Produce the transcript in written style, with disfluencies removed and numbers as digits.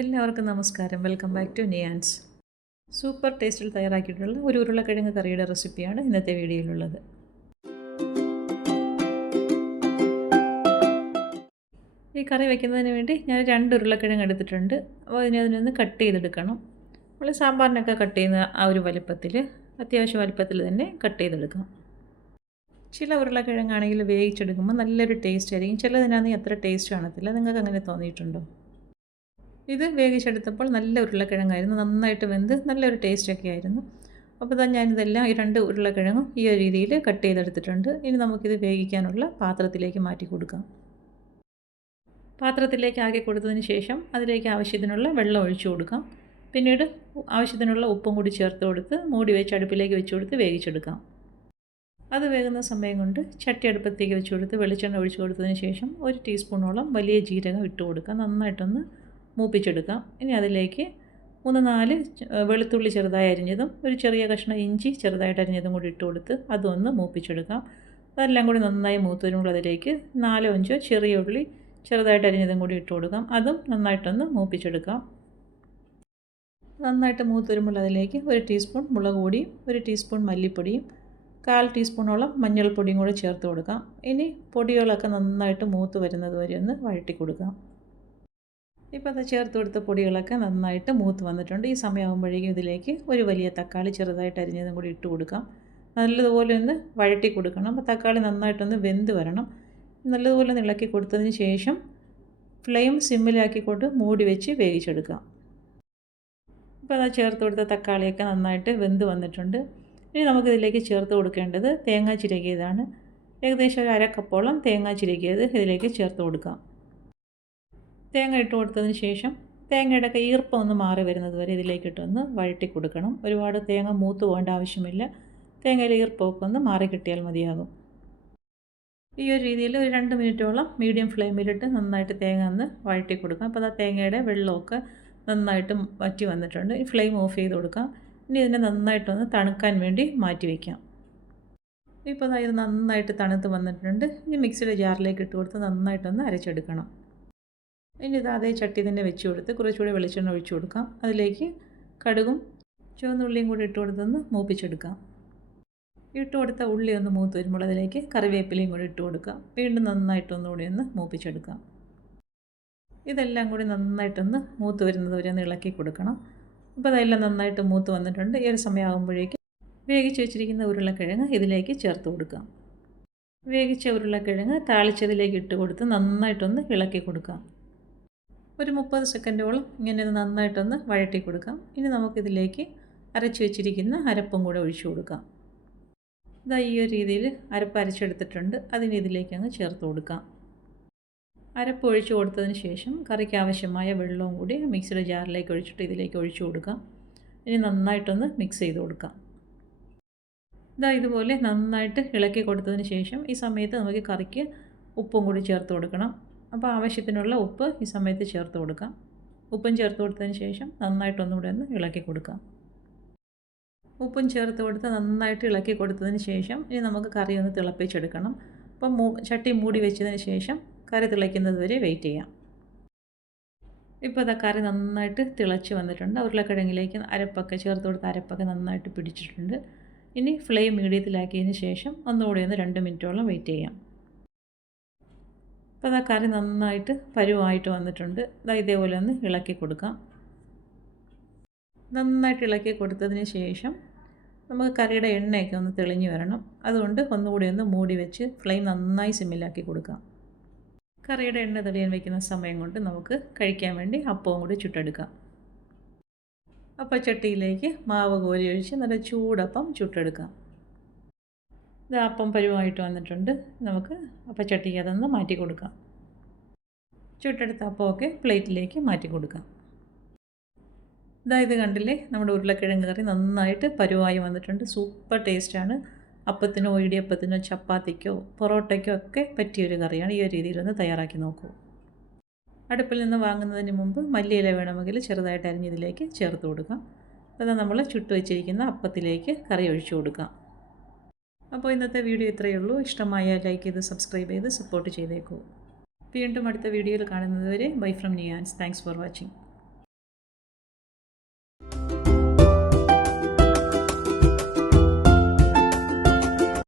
എല്ലാവർക്കും നമസ്കാരം. Welcome back to Niyans. Super ടേസ്റ്റിൽ തയ്യാറാക്കിയിട്ടുള്ള ഒരു ഉരുളക്കിഴങ്ങ് കറിയുടെ റെസിപ്പിയാണ് ഇന്നത്തെ വീഡിയോയിലുള്ളത്. ഈ കറി വയ്ക്കുന്നതിന് വേണ്ടി ഞാൻ 2 ഉരുളക്കിഴങ്ങ് എടുത്തിട്ടുണ്ട്. അപ്പോൾ അതിനൊന്ന് കട്ട് ചെയ്തെടുക്കണം. നമ്മൾ സാമ്പാറിനൊക്കെ കട്ട് ചെയ്യുന്ന ആ ഒരു വലിപ്പത്തിൽ, അത്യാവശ്യം വലിപ്പത്തിൽ തന്നെ കട്ട് ചെയ്തെടുക്കാം. ചില ഉരുളക്കിഴങ്ങാണെങ്കിൽ വേവിച്ചെടുക്കുമ്പോൾ നല്ലൊരു ടേസ്റ്റ് ആയിരിക്കും, ചിലതിനാണെങ്കിൽ അത്ര ടേസ്റ്റ് കാണത്തില്ല. നിങ്ങൾക്ക് അങ്ങനെ തോന്നിയിട്ടുണ്ടോ? ഇത് വേവിച്ചെടുത്തപ്പോൾ നല്ല ഉരുളക്കിഴങ്ങായിരുന്നു, നന്നായിട്ട് വെന്ത് നല്ലൊരു ടേസ്റ്റൊക്കെ ആയിരുന്നു. അപ്പോൾ ഞാനിതെല്ലാം ഈ 2 ഉരുളക്കിഴങ്ങും ഈ ഒരു രീതിയിൽ കട്ട് ചെയ്തെടുത്തിട്ടുണ്ട്. ഇനി നമുക്കിത് വേവിക്കാനുള്ള പാത്രത്തിലേക്ക് മാറ്റി കൊടുക്കാം. പാത്രത്തിലേക്ക് ആക്കി കൊടുത്തതിന് ശേഷം അതിലേക്ക് ആവശ്യത്തിനുള്ള വെള്ളം ഒഴിച്ചു കൊടുക്കാം. പിന്നീട് ആവശ്യത്തിനുള്ള ഉപ്പും കൂടി ചേർത്ത് കൊടുത്ത് മൂടി വെച്ച് അടുപ്പിലേക്ക് വെച്ച് കൊടുത്ത് വേവിച്ചെടുക്കാം. അത് വേകുന്ന സമയം കൊണ്ട് ചട്ടി അടുപ്പത്തേക്ക് വെച്ച് കൊടുത്ത് വെളിച്ചെണ്ണ ഒഴിച്ചു കൊടുത്തതിന് ശേഷം 1 ടീസ്പൂണോളം വലിയ ജീരകം ഇട്ട് കൊടുക്കാം. നന്നായിട്ടൊന്ന് മൂപ്പിച്ചെടുക്കാം. ഇനി അതിലേക്ക് 3-4 വെളുത്തുള്ളി ചെറുതായി അരിഞ്ഞതും ഒരു ചെറിയ കഷ്ണം ഇഞ്ചി ചെറുതായിട്ട് അരിഞ്ഞതും കൂടി ഇട്ട് കൊടുത്ത് അതൊന്ന് മൂപ്പിച്ചെടുക്കാം. അതെല്ലാം കൂടി നന്നായി മൂത്ത് വരുമ്പോൾ അതിലേക്ക് 4-5 ചെറിയ ഉള്ളി ചെറുതായിട്ട് അരിഞ്ഞതും കൂടി ഇട്ട് കൊടുക്കാം. അതും നന്നായിട്ടൊന്ന് മൂപ്പിച്ചെടുക്കാം. നന്നായിട്ട് മൂത്ത് വരുമ്പോൾ അതിലേക്ക് 1 ടീസ്പൂൺ മുളക് പൊടിയും 1 ടീസ്പൂൺ മല്ലിപ്പൊടിയും 1/4 ടീസ്പൂണോളം മഞ്ഞൾപ്പൊടിയും കൂടി ചേർത്ത് കൊടുക്കാം. ഇനി പൊടികളൊക്കെ നന്നായിട്ട് മൂത്ത് വരുന്നത് വരെ ഒന്ന് വഴറ്റി കൊടുക്കാം. ഇപ്പോൾ അത് ചേർത്ത് കൊടുത്ത പൊടികളൊക്കെ നന്നായിട്ട് മൂത്ത് വന്നിട്ടുണ്ട്. ഈ സമയമാകുമ്പോഴേക്കും ഇതിലേക്ക് ഒരു വലിയ തക്കാളി ചെറുതായിട്ട് അരിഞ്ഞതും കൂടി ഇട്ട് കൊടുക്കാം. നല്ലതുപോലെ ഒന്ന് വഴറ്റി കൊടുക്കണം. അപ്പോൾ തക്കാളി നന്നായിട്ടൊന്ന് വെന്ത് വരണം. നല്ലതുപോലെ ഒന്ന് ഇളക്കി കൊടുത്തതിന് ശേഷം ഫ്ലെയിം സിമ്മിലാക്കിക്കൊണ്ട് മൂടി വെച്ച് വേവിച്ചെടുക്കാം. ഇപ്പോൾ അത് ചേർത്ത് കൊടുത്ത തക്കാളിയൊക്കെ നന്നായിട്ട് വെന്ത് വന്നിട്ടുണ്ട്. ഇനി നമുക്കിതിലേക്ക് ചേർത്ത് കൊടുക്കേണ്ടത് തേങ്ങ ചിരകിയതാണ്. ഏകദേശം ഒരു 1/2 കപ്പോളം തേങ്ങ ചിരകിയത് ഇതിലേക്ക് ചേർത്ത് കൊടുക്കാം. തേങ്ങ ഇട്ട് കൊടുത്തതിന് ശേഷം തേങ്ങയുടെ ഈർപ്പം ഒന്ന് മാറി വരുന്നത് വരെ ഇതിലേക്കിട്ടൊന്ന് വഴറ്റി കൊടുക്കണം. ഒരുപാട് തേങ്ങ മൂത്ത് പോകേണ്ട ആവശ്യമില്ല. തേങ്ങയിലെ ഈർപ്പമൊക്കെ ഒന്ന് മാറി കിട്ടിയാൽ മതിയാകും. ഈ ഒരു രീതിയിൽ ഒരു 2 മിനിറ്റോളം മീഡിയം ഫ്ലെയിമിലിട്ട് നന്നായിട്ട് തേങ്ങ ഒന്ന് വഴറ്റി കൊടുക്കാം. അപ്പോൾ ആ തേങ്ങയുടെ വെള്ളമൊക്കെ നന്നായിട്ട് വറ്റി വന്നിട്ടുണ്ട്. ഈ ഫ്ലെയിം ഓഫ് ചെയ്ത് കൊടുക്കാം. ഇനി ഇതിനെ നന്നായിട്ടൊന്ന് തണുക്കാൻ വേണ്ടി മാറ്റി വയ്ക്കാം. ഇപ്പോൾ ഇത് നന്നായിട്ട് തണുത്ത് വന്നിട്ടുണ്ട്. ഇനി മിക്സിയുടെ ജാറിലേക്ക് ഇട്ട് കൊടുത്ത് നന്നായിട്ടൊന്ന് അരച്ചെടുക്കണം. ഇനി ഇത് അതേ ചട്ടി തന്നെ വെച്ച് കൊടുത്ത് കുറച്ചുകൂടി വെളിച്ചെണ്ണ ഒഴിച്ചു കൊടുക്കാം. അതിലേക്ക് കടുകും ചുവന്നുള്ളിയും കൂടി ഇട്ട് കൊടുത്തൊന്ന് മൂപ്പിച്ചെടുക്കാം. ഇട്ട് കൊടുത്ത ഉള്ളി ഒന്ന് മൂത്ത് വരുമ്പോൾ അതിലേക്ക് കറിവേപ്പിലയും കൂടി ഇട്ട് കൊടുക്കാം. വീണ്ടും നന്നായിട്ടൊന്നുകൂടി ഒന്ന് മൂപ്പിച്ചെടുക്കാം. ഇതെല്ലാം കൂടി നന്നായിട്ടൊന്ന് മൂത്ത് വരുന്നത് വരെ ഒന്ന് ഇളക്കി കൊടുക്കണം. അപ്പോൾ അതെല്ലാം നന്നായിട്ട് മൂത്ത് വന്നിട്ടുണ്ട്. ഈ ഒരു സമയമാകുമ്പോഴേക്കും വേവിച്ച് വെച്ചിരിക്കുന്ന ഉരുളക്കിഴങ്ങ് ഇതിലേക്ക് ചേർത്ത് കൊടുക്കാം. വേവിച്ച ഉരുളക്കിഴങ്ങ് താളിച്ചതിലേക്ക് ഇട്ട് കൊടുത്ത് നന്നായിട്ടൊന്ന് ഇളക്കി കൊടുക്കാം. ഒരു 30 സെക്കൻഡോളം ഇങ്ങനെ നന്നായിട്ടൊന്ന് വഴറ്റി കൊടുക്കാം. ഇനി നമുക്കിതിലേക്ക് അരച്ച് വെച്ചിരിക്കുന്ന അരപ്പും കൂടെ ഒഴിച്ചു കൊടുക്കാം. ഇതാ ഈ ഒരു രീതിയിൽ അരപ്പ് അരച്ചെടുത്തിട്ടുണ്ട്. അതിന് ഇതിലേക്ക് അങ്ങ് ചേർത്ത് കൊടുക്കാം. അരപ്പ് ഒഴിച്ചു കൊടുത്തതിന് ശേഷം കറിക്ക് ആവശ്യമായ വെള്ളവും കൂടി മിക്സിയുടെ ജാറിലേക്ക് ഒഴിച്ചിട്ട് ഇതിലേക്ക് ഒഴിച്ചു കൊടുക്കാം. ഇനി നന്നായിട്ടൊന്ന് മിക്സ് ചെയ്ത് കൊടുക്കാം. ഇതാ ഇതുപോലെ നന്നായിട്ട് ഇളക്കി കൊടുത്തതിന് ശേഷം ഈ സമയത്ത് നമുക്ക് കറിക്ക് ഉപ്പും കൂടി ചേർത്ത് കൊടുക്കണം. അപ്പോൾ ആവശ്യത്തിനുള്ള ഉപ്പ് ഈ സമയത്ത് ചേർത്ത് കൊടുക്കാം. ഉപ്പും ചേർത്ത് കൊടുത്തതിന് ശേഷം നന്നായിട്ടൊന്നുകൂടെ ഒന്ന് ഇളക്കി കൊടുക്കാം. ഉപ്പും ചേർത്ത് കൊടുത്ത് നന്നായിട്ട് ഇളക്കി കൊടുത്തതിന് ശേഷം ഇനി നമുക്ക് കറി ഒന്ന് തിളപ്പിച്ചെടുക്കണം. അപ്പം ചട്ടി മൂടി വെച്ചതിന് ശേഷം കറി തിളയ്ക്കുന്നത് വരെ വെയിറ്റ് ചെയ്യാം. ഇപ്പോൾ അത് കറി നന്നായിട്ട് തിളച്ച് വന്നിട്ടുണ്ട്. ഉരുളക്കിഴങ്ങിലേക്ക് അരപ്പൊക്കെ ചേർത്ത് കൊടുത്ത അരപ്പൊക്കെ നന്നായിട്ട് പിടിച്ചിട്ടുണ്ട്. ഇനി ഫ്ലെയിം മീഡിയത്തിലാക്കിയതിന് ശേഷം ഒന്നുകൂടി ഒന്ന് 2 മിനിറ്റോളം വെയിറ്റ് ചെയ്യാം. അപ്പോൾ കറി നന്നായിട്ട് പരുവായിട്ട് വന്നിട്ടുണ്ട്. ഇതേപോലെ ഒന്ന് ഇളക്കി കൊടുക്കാം. നന്നായിട്ട് ഇളക്കി കൊടുത്തതിന് ശേഷം നമുക്ക് കറിയുടെ എണ്ണയൊക്കെ ഒന്ന് തെളിഞ്ഞ് വരണം. അതുകൊണ്ട് ഒന്നുകൂടി ഒന്ന് മൂടി വെച്ച് ഫ്ലെയിം നന്നായി സിമ്മിലാക്കി കൊടുക്കാം. കറിയുടെ എണ്ണ തെളിയാൻ വയ്ക്കുന്ന സമയം കൊണ്ട് നമുക്ക് കഴിക്കാൻ വേണ്ടി അപ്പവും കൂടി ചുട്ടെടുക്കാം. അപ്പോൾ ചട്ടിയിലേക്ക് മാവ് കോരി ഒഴിച്ച് നല്ല ചൂടപ്പം ചുട്ടെടുക്കാം. ഇത് അപ്പം പരുവായിട്ട് വന്നിട്ടുണ്ട്. നമുക്ക് അപ്പച്ചട്ടിക്ക് അതൊന്ന് മാറ്റി കൊടുക്കാം. ചുട്ടെടുത്ത അപ്പമൊക്കെ പ്ലേറ്റിലേക്ക് മാറ്റി കൊടുക്കാം. ഇത് കണ്ടില്ലേ, നമ്മുടെ ഉരുളക്കിഴങ്ങ് കറി നന്നായിട്ട് പരുവായി വന്നിട്ടുണ്ട്. സൂപ്പർ ടേസ്റ്റാണ്. അപ്പത്തിനോ ഇടിയപ്പത്തിനോ ചപ്പാത്തിക്കോ പൊറോട്ടയ്ക്കോ ഒക്കെ പറ്റിയൊരു കറിയാണ്. ഈ ഒരു രീതിയിലൊന്ന് തയ്യാറാക്കി നോക്കൂ. അടുപ്പിൽ നിന്ന് വാങ്ങുന്നതിന് മുമ്പ് മല്ലിയില വേണമെങ്കിൽ ചെറുതായിട്ട് അരിഞ്ഞതിലേക്ക് ചേർത്ത് കൊടുക്കാം. അപ്പോൾ നമ്മൾ ചുട്ട് വെച്ചിരിക്കുന്ന അപ്പത്തിലേക്ക് കറി ഒഴിച്ചു കൊടുക്കാം. അപ്പോൾ ഇന്നത്തെ വീഡിയോ ഇത്രയേ ഉള്ളൂ. ഇഷ്ടമായാൽ ലൈക്ക് ചെയ്ത് സബ്സ്ക്രൈബ് ചെയ്ത് സപ്പോർട്ട് ചെയ്തേക്കൂ. വീണ്ടും അടുത്ത വീഡിയോയിൽ കാണുന്നത് വരെ bye from Niyans. Thanks for watching.